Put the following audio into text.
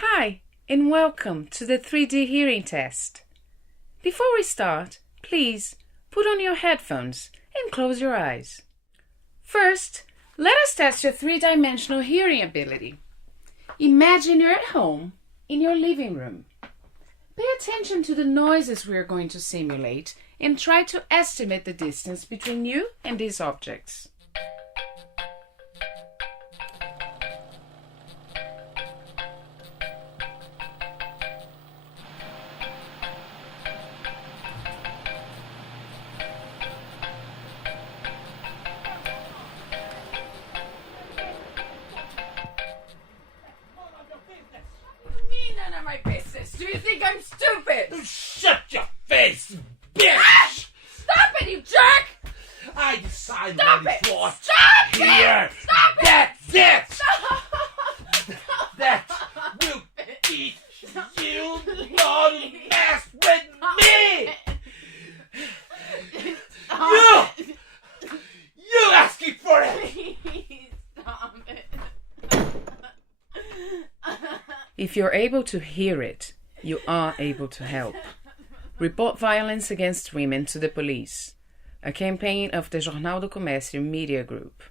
Hi, and welcome to the 3D hearing test. Before we start, please put on your headphones and close your eyes. First, let us test your three-dimensional hearing ability. Imagine you're at home in your living room. Pay attention to the noises we are going to simulate and try to estimate the distance between you and these objects. None of my business. Do you think I'm stupid? Shut your face, bitch! Ah! Stop it, you jerk! I decide Stop what it! is what. Stop Here! it! Stop it! That's it! Stop! That will eat you! Don't mess with me! Stop You! You asking for it! Please stop it. If you're able to hear it, you are able to help. Report violence against women to the police. A campaign of the Jornal do Comércio Media Group.